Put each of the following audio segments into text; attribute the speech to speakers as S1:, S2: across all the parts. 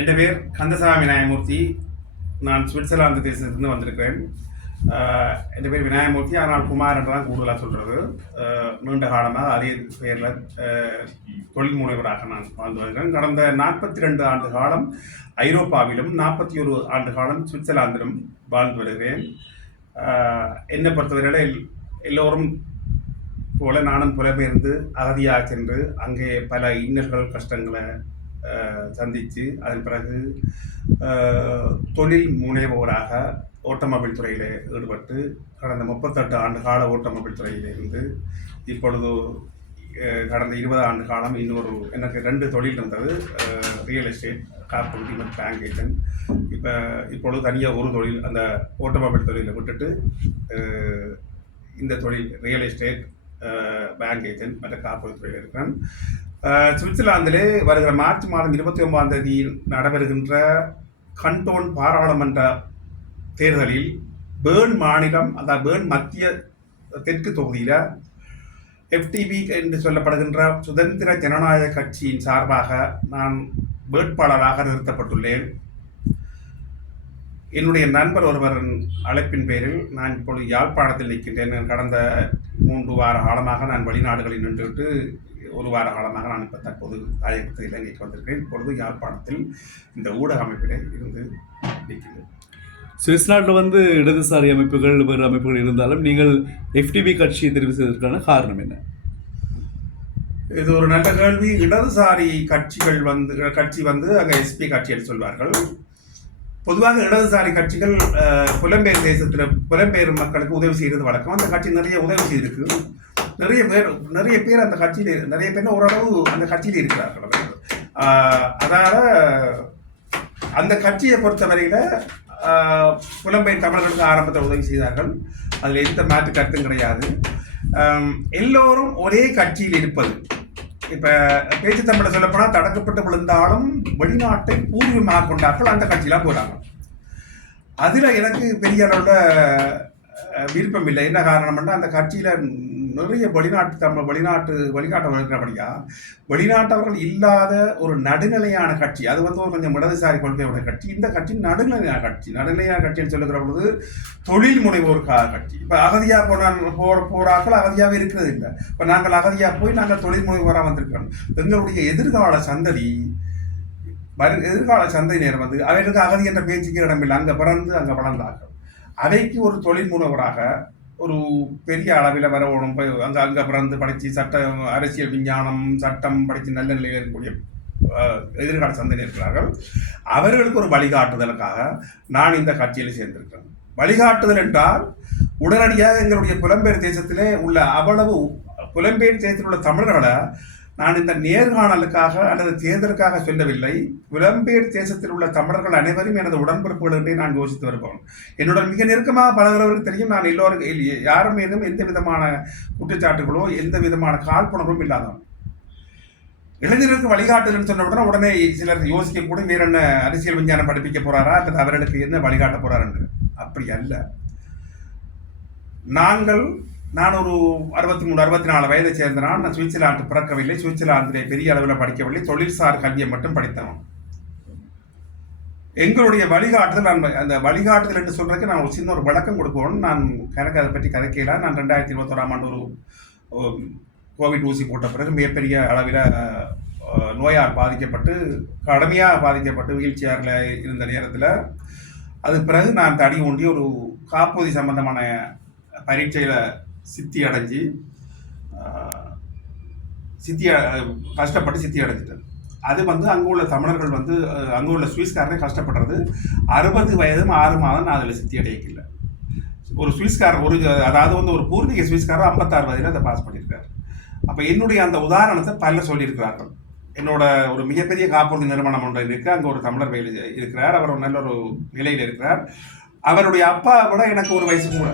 S1: என் பேர் கந்தசாமி விநாயகமூர்த்தி நான் சுவிட்சர்லாந்து தேசத்திலிருந்து வந்திருக்கிறேன் என் பேர் விநாயகமூர்த்தி ஆனால் குமார் என்றுதான் கூடுதலாக சொல்கிறது நீண்ட காலமாக அதே பெயரில் தொழில் முனைவராக நான் வாழ்ந்து வருகிறேன் கடந்த நாற்பத்தி ரெண்டு ஆண்டு காலம் ஐரோப்பாவிலும் நாற்பத்தி ஒரு ஆண்டு காலம் சுவிட்சர்லாந்திலும் வாழ்ந்து வருகிறேன் என்னை பொறுத்தவரையில எல்லோரும் போல நானும் புலம்பெயர்ந்து அகதியாக சென்று அங்கே பல இன்னல்கள் கஷ்டங்களை சந்தித்து அதன் பிறகு தொழில் முனைவோராக ஓட்டமொபைல் துறையில் ஈடுபட்டு கடந்த முப்பத்தெட்டு ஆண்டு கால ஓட்டமொபைல் துறையில் இருந்து இப்பொழுது கடந்த இருபது ஆண்டு காலம் இன்னொரு எனக்கு ரெண்டு தொழில் இருந்தது. ரியல் எஸ்டேட் காப்புறுதி மற்றும் பேங்க் ஏஜென்ட். இப்போ இப்பொழுது தனியாக ஒரு தொழில் அந்த ஓட்டமொபைல் தொழிலை விட்டுட்டு இந்த தொழில் ரியல் எஸ்டேட் பேங்க் ஏஜென்ட் மற்ற காப்புறுதி துறையில் இருக்கிறேன். சுவிட்சர்லாந்திலே வருகிற மார்ச் மாதம் இருபத்தி ஒன்பதாம் தேதியில் நடைபெறுகின்ற கண்டோன் பாராளுமன்ற தேர்தலில் பேர்ன் மாநிலம் அதாவது பேர்ன் மத்திய தெற்கு தொகுதியில் எஃப்டிபி என்று சொல்லப்படுகின்ற சுதந்திர ஜனநாயக கட்சியின் சார்பாக நான் வேட்பாளராக நிறுத்தப்பட்டுள்ளேன். என்னுடைய நண்பர் ஒருவரின் அழைப்பின் பேரில் நான் இப்பொழுது யாழ்ப்பாணத்தில் நிற்கின்றேன். கடந்த மூன்று வார காலமாக நான் வெளிநாடுகளில் நின்றுவிட்டு ஒரு வார காலமாக நான் இப்போ தற்போது தாயகத்தில் இலங்கைக்கு வந்திருக்கிறேன். இப்பொழுது யாழ்ப்பாணத்தில் இந்த ஊடக அமைப்பிலே இருந்து நிற்கின்றேன்.
S2: சுவிட்சர்லாண்டில் வந்து இடதுசாரி அமைப்புகள் வேறு அமைப்புகள் இருந்தாலும் நீங்கள் எஃப்டிபி கட்சியை தெரிவு செய்வதற்கான காரணம் என்ன?
S1: இது ஒரு நல்ல கேள்வி. இடதுசாரி கட்சிகள் வந்து கட்சி வந்து அங்கே எஸ்பி கட்சி என்று சொல்வார்கள். பொதுவாக இடதுசாரி கட்சிகள் புலம்பெயர் தேசத்தில் புலம்பெயர் மக்களுக்கு உதவி செய்கிறது வழக்கம். அந்த கட்சி நிறைய உதவி செய்திருக்கு. நிறைய பேர் நிறைய பேர் அந்த கட்சியில் நிறைய பேர் ஓரளவு அந்த கட்சியில் இருக்கிறார்கள் அவர்கள். அந்த கட்சியை பொறுத்தவரையில் புலம்பெயர் தமிழர்களுக்கு ஆரம்பத்தில் உதவி செய்தார்கள். அதில் எந்த மாற்று கருத்தும் கிடையாது. எல்லோரும் ஒரே கட்சியில் இருப்பது. இப்போ பேச்சு தமிழை சொல்லப்போனால் தடக்கப்பட்டு விழுந்தாலும் வெளிநாட்டை பூர்வீகமாக கொண்டார்கள் அந்த கட்சியெலாம் போகிறாங்க அதில் எனக்கு பெரிய அளவில் விருப்பம் இல்லை. என்ன காரணம்னா அந்த கட்சியில் நிறைய வெளிநாட்டு தமிழ் வெளிநாட்டு வெளிநாட்டவர்கள் இருக்கிறபடியா வெளிநாட்டவர்கள் இல்லாத ஒரு நடுநிலையான கட்சி அது வந்து ஒரு கொஞ்சம் இடதுசாரி கொள்கையுடைய கட்சி இந்த கட்சி நடுநிலையான கட்சி நடுநிலையான கட்சின்னு சொல்லுகிற பொழுது தொழில் முனைவோருக்காக கட்சி. இப்போ அகதியாக போன போற போராக்கள் அகதியாகவே இருக்கிறது இல்லை. இப்போ நாங்கள் அகதியாக போய் நாங்கள் தொழில் முனைவோராக வந்திருக்கிறோம். எங்களுடைய எதிர்கால சந்ததி வரு எதிர்கால சந்ததியினர் வந்து அவர்களுக்கு அகதி என்ற பேச்சுக்கு இடமில்லை. அங்கே பிறந்து அங்கே வளர்ந்தார்கள். அதைக்கு ஒரு தொழில் முனைவராக ஒரு பெரிய அளவில் வரணும் போய் அங்கே அங்கே பிறந்து படித்து சட்டம் அரசியல் விஞ்ஞானம் சட்டம் படித்து நல்ல நிலையில் இருக்கக்கூடிய எதிர்கால சந்ததி இருக்கிறார்கள். அவர்களுக்கு ஒரு வழிகாட்டுதலுக்காக நான் இந்த கட்சியில் சேர்ந்திருக்கிறேன். வழிகாட்டுதல் என்றால் உடனடியாக எங்களுடைய புலம்பெயர் தேசத்திலே உள்ள அவ்வளவு புலம்பெயர் தேசத்தில் உள்ள தமிழர்களை நான் இந்த நேர்காணலுக்காக அல்லது தேர்தலுக்காக சொல்லவில்லை. புலம்பெயர் தேசத்தில் உள்ள தமிழர்கள் அனைவரும் எனது உடன்பிறப்புகள் என்றே நான் யோசித்து வருவோம் என்னுடன் மிக நெருக்கமாக பழகிறவருக்கு தெரியும் நான் எல்லோரும் யாரும் யார் மீதும் எந்த விதமான குற்றச்சாட்டுகளோ எந்த விதமான காழ்ப்புணர்வும் இல்லாதவன். இளைஞர்களுக்கு வழிகாட்டுதல்னு சொன்ன உடனே உடனே சிலர் யோசிக்க கூட வேற என்ன அரசியல் விஞ்ஞானம் படிப்பிக்க போறாரா அல்லது அவர்களுக்கு என்ன வழிகாட்ட போறாருன்னு அப்படி அல்ல. நாங்கள் நான் ஒரு அறுபத்தி மூணு அறுபத்தி நாலு வயதை சேர்ந்தனால் நான் சுவிட்சர்லாந்து பிறக்கவில்லை. சுவிட்சர்லாந்திலே பெரிய அளவில் படிக்கவில்லை. தொழில்சார் கல்வியை மட்டும் படித்தவன். எங்களுடைய வழிகாட்டுதல் நான் அந்த வழிகாட்டுதல் என்று சொல்றதுக்கு நான் ஒரு சின்ன ஒரு விளக்கம் கொடுக்கணும். நான் எனக்கு அதை பற்றி கதைக்கல நான் ரெண்டாயிரத்தி இருபத்தோராம் ஆண்டு ஒரு கோவிட் ஊசி போட்ட பிறகு மிகப்பெரிய அளவில் நோயால் பாதிக்கப்பட்டு கடுமையாக பாதிக்கப்பட்டு வீல் சேரில் இருந்த நேரத்தில் அது பிறகு நான் தடி ஊண்டி ஒரு காப்புறுதி சம்பந்தமான பரீட்சையில் சித்தி அடைஞ்சு அஹ், சித்தி கஷ்டப்பட்டு சித்தி அடைஞ்சிட்டேன் அது வந்து அங்கே உள்ள தமிழர்கள் வந்து அங்கே உள்ள சுவிஸ்காரனே கஷ்டப்படுறது. அறுபது வயதும் ஆறு மாதம் நான் அதில் சித்தி அடையக்கில்லை ஒரு சுவிஸ்காரர் ஒரு அதாவது வந்து ஒரு பூர்வீக சுவிஸ்காரர் ஐம்பத்தாறு வயதில் அதை பாஸ் பண்ணியிருக்காரு. அப்போ என்னுடைய அந்த உதாரணத்தை பல சொல்லியிருக்கிறார்கள். என்னோட ஒரு மிகப்பெரிய காப்புறுதி நிறுவனம் ஒன்று இருக்குது அங்கே ஒரு தமிழர் வேலை இருக்கிறார். அவர் ஒரு நல்ல ஒரு நிலையில் இருக்கிறார். அவருடைய அப்பா விட எனக்கு ஒரு வயசு கூட.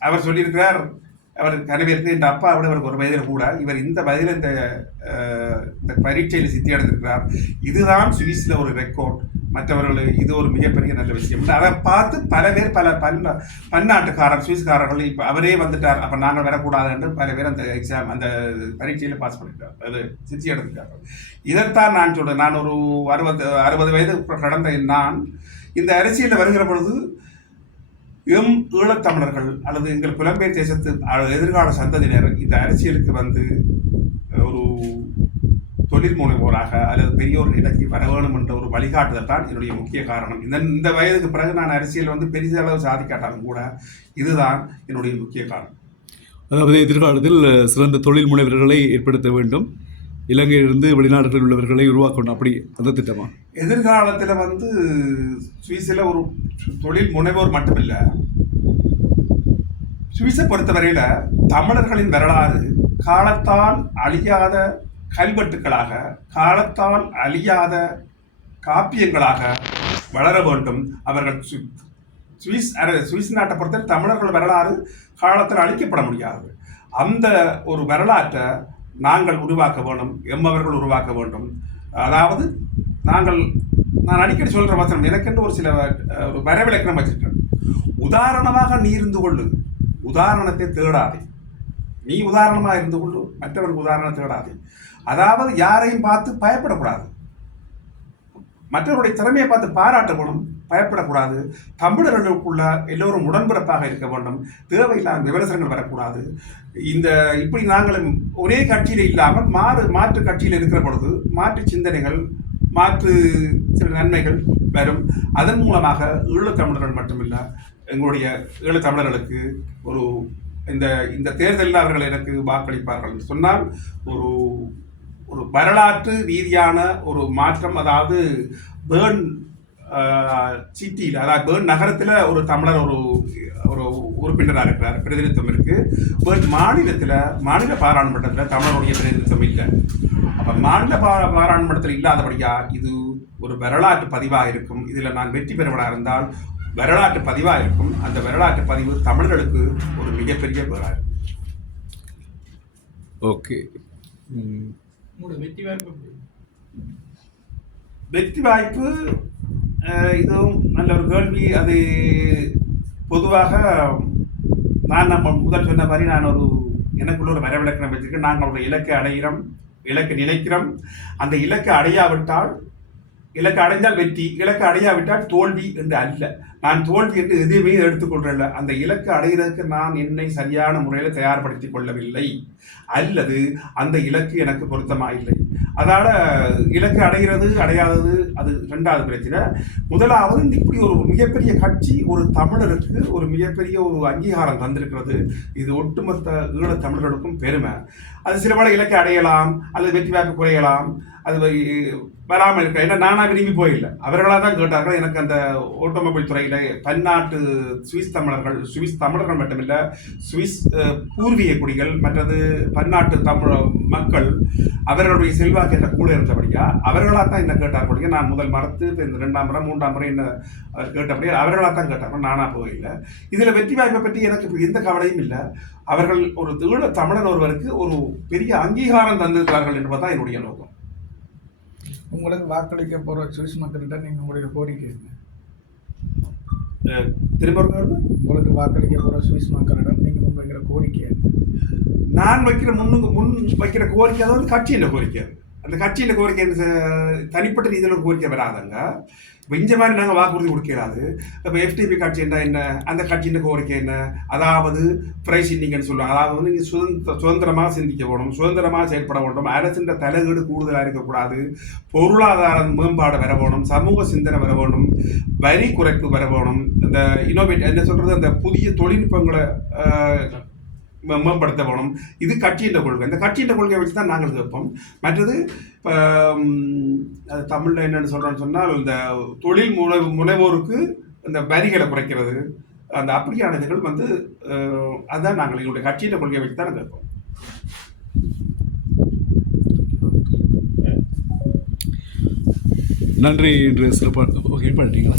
S1: அவர் சொல்லியிருக்கிறார் அவர் கனவிற்கு இந்த அப்பா விட அவருக்கு ஒரு வயதில் கூட இவர் இந்த வயதில் இந்த இந்த பரீட்சையில் சித்தி அடைந்திருக்கிறார் இதுதான் சுவிஸில் ஒரு ரெக்கார்ட் மற்றவர்கள் இது ஒரு மிகப்பெரிய நல்ல விஷயம். அதை பார்த்து பல பேர் பல பன்ன பன்னாட்டுக்காரர் சுவிஸ்காரர்கள் இப்போ அவரே வந்துட்டார். அப்போ நாங்கள் வரக்கூடாது என்று பல பேர் அந்த எக்ஸாம் அந்த பரீட்சையில் பாஸ் பண்ணிட்டார். அது சித்தி எடுத்துட்டார்கள் இதைத்தான் நான் சொல்கிறேன் நான் ஒரு அறுபது அறுபது வயது கடந்த நான் இந்த அரசியலில் வருகிற பொழுது எம் ஈழத்தமிழர்கள் அல்லது எங்கள் புலம்பெயர் தேசத்து அ- எதிர்கால சந்ததியினர் இந்த அரசியலுக்கு வந்து ஒரு தொழில் முனைவோராக அல்லது பெரியோர் ஒரு நிலைக்கு வர வேணும் என்ற ஒரு வழிகாட்டுதல் தான் என்னுடைய முக்கிய காரணம். இந்த இந்த வயதுக்கு பிறகு நான் அரசியல் வந்து பெரிய அளவு சாதிக்காட்டாலும் கூட இதுதான் என்னுடைய முக்கிய காரணம்.
S2: அதாவது எதிர்காலத்தில் சிறந்த தொழில் முனைவர்களை ஏற்படுத்த வேண்டும். இலங்கையிலிருந்து வெளிநாடுகளில் உள்ளவர்களை உருவாக்கணும். அப்படி அந்த திட்டமா?
S1: எதிர்காலத்தில் வந்து சுவிஸில் ஒரு தொழில் முனைவோர் மட்டுமில்லை சுவிஸை பொறுத்தவரையில் தமிழர்களின் வரலாறு காலத்தால் அழியாத கல்வெட்டுக்களாக காலத்தால் அழியாத காப்பியங்களாக வளர வேண்டும் அவர்கள் சுவிஸ் சுவிஸ் நாட்டை பொறுத்தவரை தமிழர்கள் வரலாறு காலத்தில் அழிக்கப்பட முடியாது. அந்த ஒரு வரலாற்றை நாங்கள் உருவாக்க வேண்டும் எம்மவர்கள் உருவாக்க வேண்டும். அதாவது நாங்கள் நான் அடிக்கடி சொல்கிற வசனம் எனக்கென்று ஒரு சில ஒரு வரவிலக்கணம் வச்சிருக்கேன் உதாரணமாக நீ இருந்து கொள்ளு. உதாரணத்தை தேடாதே. நீ உதாரணமாக இருந்து கொள்ளு மற்றவருக்கு உதாரணம் தேடாதே. அதாவது யாரையும் பார்த்து பயப்படக்கூடாது. மற்றவருடைய திறமையை பார்த்து பாராட்டப்படும் பயப்படக்கூடாது. தமிழர்களுக்குள்ள எல்லோரும் உடன்பிறப்பாக இருக்க வேண்டும். தேவையில்லாத விமர்சனங்கள் வரக்கூடாது. இந்த இப்படி நாங்களும் ஒரே கட்சியில் இல்லாமல் மாறு மாற்று கட்சியில் இருக்கிற பொழுது மாற்று சிந்தனைகள் மாற்று சில நன்மைகள் வரும். அதன் மூலமாக ஈழத்தமிழர்கள் மட்டுமில்ல எங்களுடைய ஈழத்தமிழர்களுக்கு ஒரு இந்த இந்த தேர்தலில் அவர்கள் எனக்கு வாக்களிப்பார்கள் சொன்னால் ஒரு ஒரு வரலாற்று ரீதியான ஒரு மாற்றம் அதாவது பேர்ன் சிட்டியில் அதாவது பேர்ன் நகரத்தில் ஒரு தமிழர் ஒரு ஒரு உறுப்பினராக இருக்கிறார் பிரதிநிதித்துவம் இருக்குது பேர்ன் மாநிலத்தில் மாநில பாராளுமன்றத்தில் தமிழருடைய பிரதிநிதித்துவம் இல்லை. அப்போ மாநில பா பாராளுமன்றத்தில் இல்லாதபடியா இது ஒரு வரலாற்று பதிவாக இருக்கும். இதில் நான் வெற்றி பெறுவதாக இருந்தால் வரலாற்று பதிவாக இருக்கும். அந்த வரலாற்று பதிவு தமிழர்களுக்கு ஒரு மிகப்பெரிய பேராக இருக்கும்.
S2: ஓகே
S3: உங்களோட வெற்றி வாய்ப்பு
S1: வெற்றி வாய்ப்பு இதுவும் நல்ல ஒரு கேள்வி. அது பொதுவாக நான் நம்ம முதல் சொன்ன மாதிரி நான் ஒரு எனக்குள்ள ஒரு வரவிலக்கணம் வச்சிருக்கேன். நாங்கள் ஒரு இலக்கை அடைகிறோம் இலக்கை நினைக்கிறோம் அந்த இலக்கை அடையாவிட்டால் இலக்கு அடைந்தால் வெற்றி இலக்கு அடையாவிட்டால் தோல்வி என்று அல்ல. நான் தோல்வி என்று எதுவுமே எடுத்துக்கொள்ளல அந்த இலக்கு அடைகிறதுக்கு நான் என்னை சரியான முறையில் தயார்படுத்தி கொள்ளவில்லை. அல்லது அந்த இலக்கு எனக்கு பொருத்தமாக இல்லை. அதனால் இலக்கு அடைகிறது அடையாதது அது ரெண்டாவது பிரச்சனை. முதலாவது இப்படி ஒரு மிகப்பெரிய கட்சி ஒரு தமிழருக்கு ஒரு மிகப்பெரிய ஒரு அங்கீகாரம் தந்திருக்கிறது. இது ஒட்டுமொத்த ஈழத் தமிழர்களுக்கும் பெருமை. அது சில பல இலக்கை அடையலாம் அல்லது வெற்றி வாய்ப்பு குறையலாம். அது வராமல் இருக்க ஏன்னா நானாக விரும்பி போயில்லை. அவர்களாக தான் கேட்டார்கள் எனக்கு அந்த ஆட்டோமொபைல் துறையில் பன்னாட்டு சுவிஸ் தமிழர்கள் சுவிஸ் தமிழர்கள் மட்டுமில்லை சுவிஸ் பூர்வீக குடிகள் மற்றது பன்னாட்டு தமிழ் மக்கள் அவர்களுடைய செல்வாக்கு என்ன கூட இருந்தபடியா அவர்களாக தான் என்ன கேட்டார்கள் நான் முதல் மறுத்து இந்த ரெண்டாம் முறை மூன்றாம் முறை என்ன அவர் கேட்டபடியா அவர்களாக தான் கேட்டார்கள் நானாக போகல இதில் வெற்றி வாய்ப்பை பற்றி எனக்கு எந்த கவலையும் இல்லை. அவர்கள் ஒரு ஈழ தமிழன் ஒருவருக்கு ஒரு பெரிய அங்கீகாரம் தந்திருக்கிறார்கள் என்பதுதான் என்னுடைய நோக்கம்.
S3: உங்களுக்கு வாக்களிக்க போற சுவிஸ் மக்கள்கிட்ட நீங்க உங்களுடைய கோரிக்கை என்ன
S1: திரும்ப?
S3: உங்களுக்கு வாக்களிக்க போற சுவிஸ் மக்களிடம் நீங்க முன்வைக்கிற கோரிக்கை என்ன
S1: நான் வைக்கிற முன்னுக்கு முன் வைக்கிற கோரிக்கை அது வந்து கட்சியின் கோரிக்கை. அந்த கட்சியின் கோரிக்கை தனிப்பட்ட ரீதியில் ஒரு கோரிக்கை வராதுங்க. இப்போ இந்த மாதிரி நாங்கள் வாக்குறுதி கொடுக்கிறாது இப்போ எஃப்டிபி கட்சி என்ன என்ன அந்த கட்சியின் கோரிக்கை என்ன? அதாவது ஃப்ரை சிந்திங்கன்னு சொல்லுவாங்க. அதாவது வந்து நீங்கள் சுதந்திர சுதந்திரமாக சிந்திக்க வேணும் சுதந்திரமாக செயல்பட வேண்டும். அரசின் தலையீடு கூடுதலாக இருக்கக்கூடாது பொருளாதார மேம்பாடு வர வேணும் சமூக சிந்தனை வர வேணும் வரி குறைப்பு வர வேணும். இந்த இன்னோவேட் என்ன சொல்கிறது அந்த புதிய தொழில்நுட்பங்களை மேம்படுத்த வேணும். இது கட்சியின் கொள்கை. இந்த கட்சியின் கொள்கையை வச்சு தான் நாங்கள் கேட்போம். மற்றது இப்போ அது தமிழில் என்னென்னு சொல்கிறோன்னு சொன்னால் இந்த தொழில் முனை முனைவோருக்கு இந்த வரிகளை குறைக்கிறது. அந்த அப்படியான இதுகள் வந்து அதுதான் நாங்கள் எங்களுடைய கட்சியின் கொள்கையை வச்சு தான் கேட்போம்.
S2: நன்றி என்று சிறப்பாக ஓகே பண்ணிட்டீங்களா